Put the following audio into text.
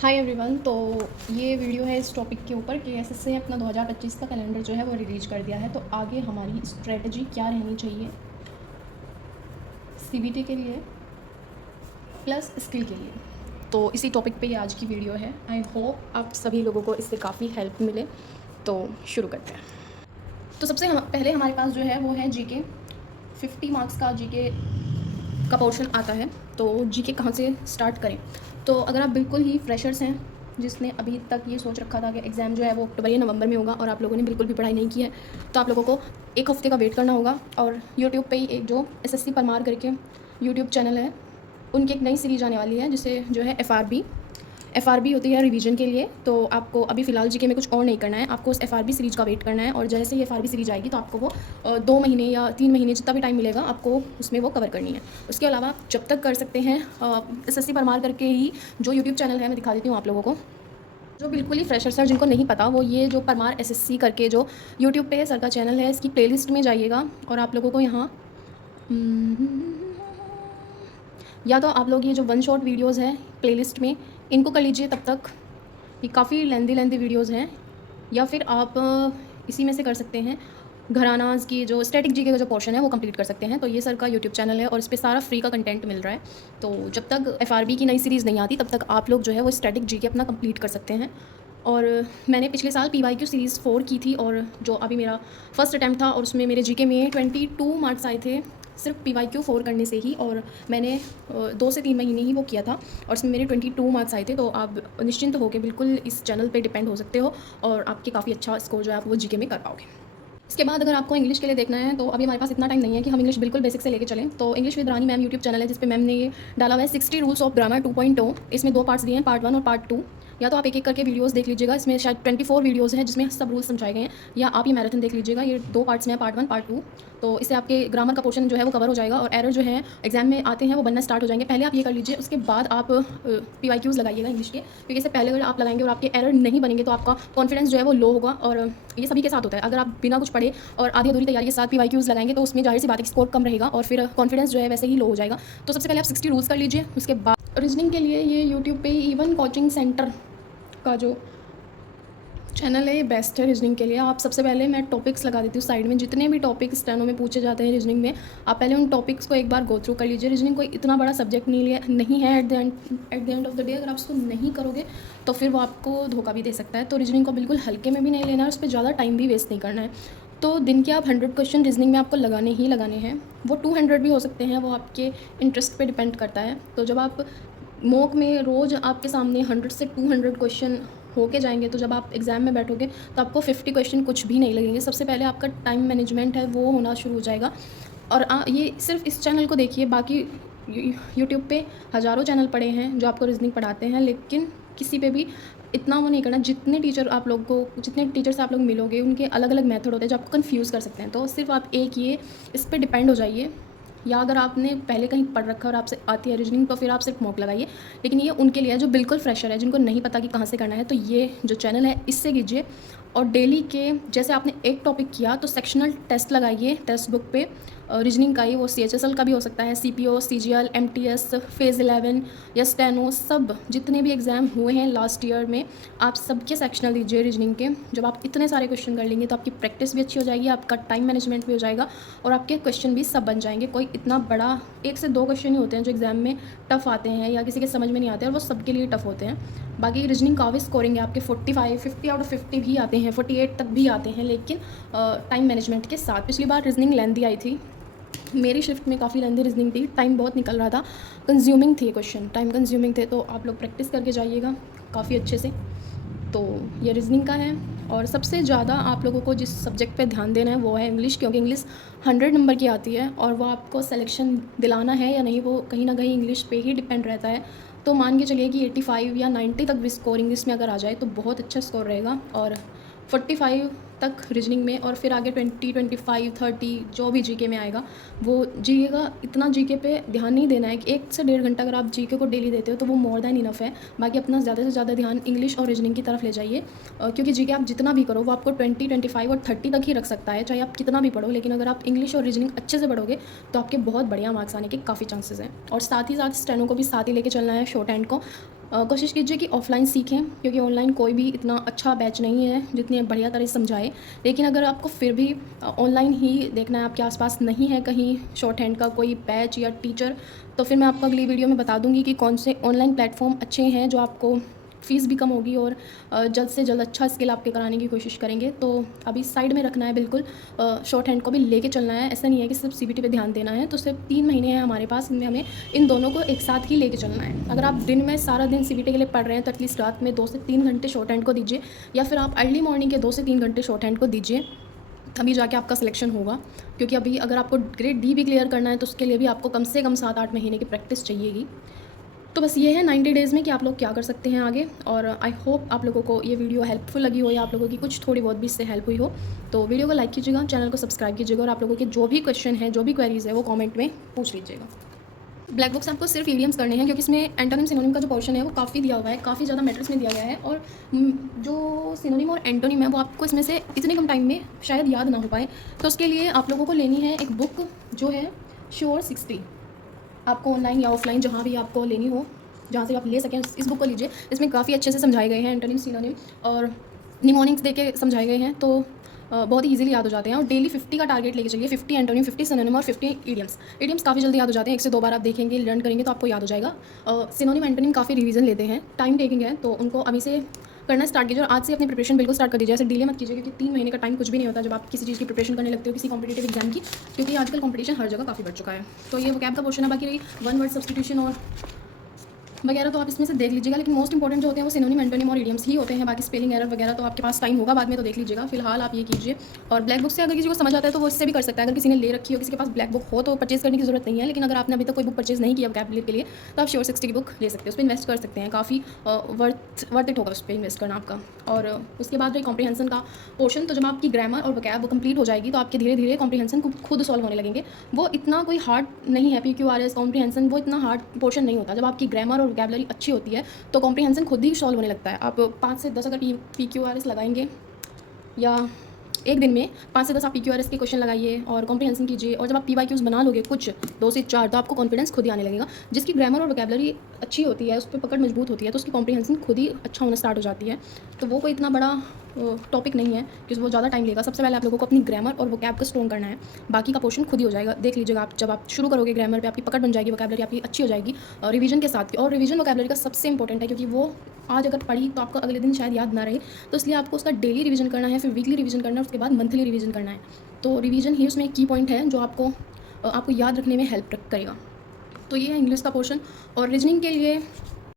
Hi everyone. तो ये video है इस टॉपिक के ऊपर कि एसएससी ने अपना 2025 का कैलेंडर जो है वो रिलीज कर दिया है। तो आगे हमारी स्ट्रेटजी क्या रहनी चाहिए सीबीटी के लिए प्लस स्किल के लिए, तो इसी टॉपिक पे ये आज की वीडियो है। आई होप आप सभी लोगों को इससे काफ़ी हेल्प मिले। तो शुरू करते हैं। तो सबसे पहले हमारे पास जो है वो है जीके। 50 मार्क्स का जीके का पोर्शन आता है। तो जीके कहाँ से स्टार्ट करें? तो अगर आप बिल्कुल ही फ्रेशर्स हैं, जिसने अभी तक ये सोच रखा था कि एग्ज़ाम जो है वो अक्टूबर या नवंबर में होगा और आप लोगों ने बिल्कुल भी पढ़ाई नहीं की है, तो आप लोगों को एक हफ़्ते का वेट करना होगा। और यूट्यूब पे ही एक जो एसएससी परमार करके यूट्यूब चैनल है, उनकी एक नई सीरीज़ आने वाली है जिसे जो है एफआरबी होती है रिवीजन के लिए। तो आपको अभी फ़िलहाल जीके में कुछ और नहीं करना है, आपको उस एफआरबी सीरीज़ का वेट करना है। और जैसे ही एफआरबी सीरीज़ आएगी तो आपको वो 2 महीने या 3 महीने जितना भी टाइम मिलेगा आपको उसमें वो कवर करनी है। उसके अलावा आप जब तक कर सकते हैं एसएससी परमार करके ही जो यूट्यूब चैनल है, मैं दिखा देती हूँ आप लोगों को। जो बिल्कुल ही फ्रेशर सर जिनको नहीं पता, वो ये जो परमार एसएससी करके जो यूट्यूब पे सर का चैनल है, इसकी प्लेलिस्ट में जाइएगा और आप लोगों को यहाँ या तो आप लोग ये जो वन शॉट वीडियोज़ हैं प्लेलिस्ट में, इनको कर लीजिए तब तक। ये काफ़ी लेंदी वीडियोज़ हैं। या फिर आप इसी में से कर सकते हैं, घरानाज़ की जो स्टैटिक जीके का जो पोर्शन है वो कंप्लीट कर सकते हैं। तो ये सर का यूट्यूब चैनल है और इस पे सारा फ्री का कंटेंट मिल रहा है। तो जब तक एफआरबी की नई सीरीज़ नहीं आती तब तक आप लोग जो है वो स्टैटिक जीके अपना कंप्लीट कर सकते हैं। और मैंने पिछले साल पीवाईक्यू सीरीज़ 4 की थी और जो अभी मेरा फर्स्ट अटैम्प्ट था और उसमें मेरे जीके में 22 मार्क्स आए थे सिर्फ पीवाईक्यू 4 करने से ही। और मैंने 2 से 3 महीने ही वो किया था और उसमें मेरे 22 मार्क्स आए थे। तो आप निश्चिंत होकर बिल्कुल इस चैनल पे डिपेंड हो सकते हो और आपके काफ़ी अच्छा स्कोर जो है आप वो जीके में कर पाओगे। इसके बाद अगर आपको इंग्लिश के लिए देखना है तो अभी हमारे पास इतना टाइम नहीं है कि हम इंग्लिश बिल्कुल बेसिक से लेके चलें। तो English with Rani ma'am YouTube channel है जिस पे मैम ने ये डाला हुआ है 60 रूल्स ऑफ ग्रामर 2.0। इसमें 2 पार्ट्स दिए हैं, पार्ट 1 और पार्ट 2। या तो आप एक एक करके वीडियोस देख लीजिएगा, इसमें शायद 24 वीडियोस हैं जिसमें सब रूल्स समझाए गए हैं, या आप ये मैराथन देख लीजिएगा। ये 2 पार्ट्स में है, पार्ट 1 पार्ट 2। तो इससे आपके ग्रामर का पोर्शन जो है वो कवर हो जाएगा और एरर जो है एग्जाम में आते हैं वो बनना स्टार्ट हो जाएंगे। पहले आप ये कर लीजिए, उसके बाद आप पीवाईक्यूज़ लगाइएगा इंग्लिश के, क्योंकि इससे पहले अगर आप लगाएंगे और आपके एरर नहीं बनेंगे तो आपका कॉन्फिडेंस जो है वो लो होगा। और ये सभी के साथ होता है, अगर आप बिना कुछ पढ़े और आधी अधूरी तैयारी के साथ पीवाईक्यूज़ लगाएंगे तो उसमें जाहिर सी बात है स्कोर कम रहेगा और फिर कॉन्फिडेंस जो है वैसे ही लो हो जाएगा। तो सबसे पहले आप 60 रूल्स कर लीजिए। उसके बाद रीजनिंग के लिए ये यूट्यूब पे इवन कोचिंग सेंटर का जो चैनल है ये बेस्ट है रीजनिंग के लिए। आप सबसे पहले मैं टॉपिक्स लगा देती हूँ साइड में, जितने भी टॉपिक्स स्टेनो में पूछे जाते हैं रीजनिंग में, आप पहले उन टॉपिक्स को एक बार गो थ्रू कर लीजिए। रीजनिंग कोई इतना बड़ा सब्जेक्ट नहीं है। At the end of the day अगर आप उसको नहीं करोगे तो फिर वो आपको धोखा भी दे सकता है। तो रीजनिंग को बिल्कुल हल्के में भी नहीं लेना है, उस पर ज़्यादा टाइम भी वेस्ट नहीं करना है। तो दिन के आप 100 क्वेश्चन रीजनिंग में आपको लगाने ही लगाने हैं। वो 200 भी हो सकते हैं, वो आपके इंटरेस्ट पे डिपेंड करता है। तो जब आप मॉक में रोज़ आपके सामने 100 से 200 क्वेश्चन होके जाएंगे, तो जब आप एग्ज़ाम में बैठोगे तो आपको 50 क्वेश्चन कुछ भी नहीं लगेंगे। सबसे पहले आपका टाइम मैनेजमेंट है वो होना शुरू हो जाएगा। और ये सिर्फ इस चैनल को देखिए, बाकी यूट्यूब पे हज़ारों चैनल पड़े हैं जो आपको रीजनिंग पढ़ाते हैं, लेकिन किसी पे भी इतना वो नहीं करना। जितने टीचर से आप लोग मिलोगे उनके अलग अलग मेथड होते हैं जो आपको कन्फ्यूज़ कर सकते हैं। तो सिर्फ आप एक ये इस पर डिपेंड हो जाइए, या अगर आपने पहले कहीं पढ़ रखा है और आपसे आती है रीजनिंग तो फिर आप सिर्फ मॉक लगाइए। लेकिन ये उनके लिए है जो बिल्कुल फ्रेशर है, जिनको नहीं पता कि कहाँ से करना है। तो ये जो चैनल है इससे कीजिए। और डेली के जैसे आपने एक टॉपिक किया तो सेक्शनल टेस्ट लगाइए टेक्स्ट बुक पे रीजनिंग का ही। वो CHSL का भी हो सकता है, CPO, CGL, MTS, फेज़ 11 या स्टेनो, सब जितने भी एग्ज़ाम हुए हैं लास्ट ईयर में आप सबके सेक्शनल दीजिए रीजनिंग के। जब आप इतने सारे क्वेश्चन कर लेंगे तो आपकी प्रैक्टिस भी अच्छी हो जाएगी, आपका टाइम मैनेजमेंट भी हो जाएगा और आपके क्वेश्चन भी सब बन जाएंगे। कोई इतना बड़ा 1 से 2 क्वेश्चन ही होते हैं जो एग्ज़ाम में टफ़ आते हैं या किसी के समझ में नहीं आते, और वो सबके लिए टफ़ होते हैं। बाकी रीजनिंग काफ़ी स्कोरिंग है आपके 45, 50 आउट ऑफ 50 भी आते हैं, 48 तक भी आते हैं, लेकिन टाइम मैनेजमेंट के साथ। पिछली बार रीजनिंग लेंदी आई थी, मेरी शिफ्ट में काफ़ी लेंदी रीजनिंग थी, टाइम बहुत निकल रहा था, कंज्यूमिंग थी क्वेश्चन, टाइम कंज्यूमिंग थे। तो आप लोग प्रैक्टिस करके जाइएगा काफ़ी अच्छे से। तो ये रीजनिंग का है। और सबसे ज़्यादा आप लोगों को जिस सब्जेक्ट पे ध्यान देना है वो है इंग्लिश, क्योंकि इंग्लिश 100 नंबर की आती है और वो आपको सिलेक्शन दिलाना है या नहीं वो कहीं ना कहीं इंग्लिश पे ही डिपेंड रहता है। तो मान के चलिए कि 85 या 90 तक भी स्कोर इंग्लिश में अगर आ जाए तो बहुत अच्छा स्कोर रहेगा। और 45 तक रीजनिंग में, और फिर आगे 20, 25, 30 जो भी जीके में आएगा वो जीके का इतना जीके पे ध्यान नहीं देना है कि 1 से 1.5 घंटा अगर आप जीके को डेली देते हो तो वो मोर दैन इनफ है। बाकी अपना ज़्यादा से ज़्यादा ध्यान इंग्लिश और रीजनिंग की तरफ ले जाइए, क्योंकि जीके आप जितना भी करो वो आपको 20, 25 और 30 तक ही रख सकता है, चाहे आप कितना भी पढ़ो। लेकिन अगर आप इंग्लिश और रीजनिंग अच्छे से पढ़ोगे तो आपके बहुत बढ़िया मार्क्स आने के काफ़ी चांसेस हैं। और साथ ही साथ स्टेनो को भी साथ ही लेके चलना है, शॉर्ट हैंड को। कोशिश कीजिए कि ऑफ़लाइन सीखें, क्योंकि ऑनलाइन कोई भी इतना अच्छा बैच नहीं है जितने बढ़िया तरह से समझाए। लेकिन अगर आपको फिर भी ऑनलाइन ही देखना है, आपके आसपास नहीं है कहीं शॉर्ट हैंड का कोई बैच या टीचर, तो फिर मैं आपको अगली वीडियो में बता दूँगी कि कौन से ऑनलाइन प्लेटफ़ॉर्म अच्छे हैं जो आपको फ़ीस भी कम होगी और जल्द से जल्द अच्छा स्किल आपके कराने की कोशिश करेंगे। तो अभी साइड में रखना है बिल्कुल, शॉर्ट हैंड को भी लेके चलना है। ऐसा नहीं है कि सिर्फ सीबीटी पे ध्यान देना है। तो सिर्फ 3 महीने हैं हमारे पास, इनमें हमें इन दोनों को एक साथ ही लेके चलना है। अगर आप दिन में सारा दिन सीबीटी के लिए पढ़ रहे हैं तो एटलीस्ट रात में 2 से 3 घंटे शॉर्ट हैंड को दीजिए, या फिर आप अर्ली मॉर्निंग के 2 से 3 घंटे शॉर्ट हैंड को दीजिए, तभी जाके आपका सिलेक्शन होगा। क्योंकि अभी अगर आपको ग्रेड डी भी क्लियर करना है तो उसके लिए भी आपको कम से कम 7-8 महीने की प्रैक्टिस चाहिएगी। तो बस ये है 90 डेज़ में कि आप लोग क्या कर सकते हैं आगे। और आई होप आप लोगों को ये वीडियो हेल्पफुल लगी हो, या आप लोगों की कुछ थोड़ी बहुत भी इससे हेल्प हुई हो। तो वीडियो को लाइक कीजिएगा, चैनल को सब्सक्राइब कीजिएगा, और आप लोगों के जो भी क्वेश्चन हैं, जो भी क्वेरीज़ है, वो कमेंट में पूछ लीजिएगा। ब्लैक बुक से आपको सिर्फ ईडियम्स करने हैं, क्योंकि इसमें एंटोनिम सिनोनिम का जो पोर्शन है वो काफ़ी दिया हुआ है, काफ़ी ज़्यादा मैट्रिक्स में दिया गया है। और जो सिनोनिम और एंटोनिम है वो आपको इसमें से इतने कम टाइम में शायद याद ना हो पाए। तो उसके लिए आप लोगों को लेनी है एक बुक जो है श्योर 60। आपको ऑनलाइन या ऑफलाइन जहाँ भी आपको लेनी हो, जहाँ से आप ले सकें, इस बुक को लीजिए। इसमें काफ़ी अच्छे से समझाए गए हैं एंटोनिम सिनोनिम, और निमोनिक्स दे के समझाए गए हैं। तो बहुत ही ईजिली याद हो जाते हैं। और डेली 50 का टारगेट लेके चलिए, 50 एंटोनिम, 50 सिनोनिम और 50 इडियम्स। इडियम्स काफ़ी जल्दी याद हो जाते हैं, 1 से 2 बार आप देखेंगे, लर्न करेंगे तो आपको याद हो जाएगा। सिनोनिम एंटोनिम काफ़ी रिवीजन लेते हैं, टाइम टेकिंग है, तो उनको अभी से करना स्टार्ट कीजिए, और आज से अपनी प्रिपरेशन बिल्कुल स्टार्ट कर दीजिए। ऐसे डिले मत कीजिए, क्योंकि 3 महीने का टाइम कुछ भी नहीं होता जब आप किसी चीज़ की प्रिपरेशन करने लगते हो, किसी कॉम्पिटिटिव एग्जाम की। क्योंकि आजकल कॉम्पिटिशन हर जगह काफ़ी बढ़ चुका है। तो ये वोकैब का पोर्शन है, बाकी रही वन वर्ड सब्स्टिट्यूशन और वगैरह तो आप इसमें से देख लीजिएगा। लेकिन मोस्ट इंपॉर्टेंट जो होते हैं वो सिनोनिम, एंटोनिम और इडियम्स ही होते हैं। बाकी स्पेलिंग एरर वगैरह तो आपके पास टाइम होगा बाद में, तो देख लीजिएगा। फिलहाल आप ये कीजिए। और ब्लैक बुक से अगर किसी को समझ आता है तो वो इससे भी कर सकता है। अगर किसी ने ले रखी हो, किसी के पास ब्लैक बुक हो, तो परचेज करने की जरूरत नहीं है। लेकिन अगर आपने अभी तक कोई बुक परचेज नहीं किया वोकैबुलरी के लिए, तो आप श्योर 60 की बुक ले सकते हैं, उस पर इन्वेस्ट कर सकते हैं। काफ़ी वर्थ इट होगा उस पर इन्वेस्ट करना आपका। और उसके बाद रही कॉम्प्रीहेंसन का पोर्शन, तो जब आपकी ग्रामर और वोकैब कंप्लीट हो जाएगी तो आपके धीरे धीरे कॉम्प्रीहेंसन खुद सॉल्व होने लगेंगे। वो इतना कोई हार्ड नहीं है, PQRS कॉम्प्रीहेंसन वो इतना हार्ड पोर्शन नहीं होता। जब आपकी ग्रामर और वोकैबुलरी अच्छी होती है तो कॉम्प्रीहेंसन खुद ही सॉल्व होने लगता है। आप 5 से 10 अगर PQRS लगाएंगे, या एक दिन में 5 से 10 आप PQRS के क्वेश्चन लगाइए और कॉम्प्रीहेंसन कीजिए, और जब आप PYQs बना लोगे कुछ 2 से 4, तो आपको कॉन्फिडेंस खुद ही आने लगेगा। जिसकी ग्रामर और वोकैबुलरी अच्छी होती है, उस पर पकड़ मजबूत होती है, तो उसकी कॉम्प्रीहेंसन खुद ही अच्छा होना स्टार्ट हो जाती है। तो वो कोई इतना बड़ा टॉपिक नहीं है कि वो ज़्यादा टाइम लेगा। सबसे पहले आप लोगों को अपनी ग्रामर और वोकैब को स्ट्रॉन्ग करना है, बाकी का पोर्शन खुद ही हो जाएगा। देख लीजिएगा, आप जब आप शुरू करोगे ग्रामर पे आपकी पकड़ बन जाएगी, वोकैबुलरी आपकी अच्छी हो जाएगी रिवीजन के साथ। और रिवीजन वोकैबुलरी का सबसे इंपॉर्टेंट है, क्योंकि वो आज अगर पढ़ी तो आपको अगले दिन शायद याद ना रहे, तो इसलिए आपको उसका डेली रिवीजन करना है, फिर वीकली रिवीजन करना है, उसके बाद मंथली रिवीजन करना है। तो रिवीजन ही उसमें एक की पॉइंट है जो आपको याद रखने में हेल्प करेगा। तो ये है इंग्लिश का पोर्शन। और रीजनिंग के लिए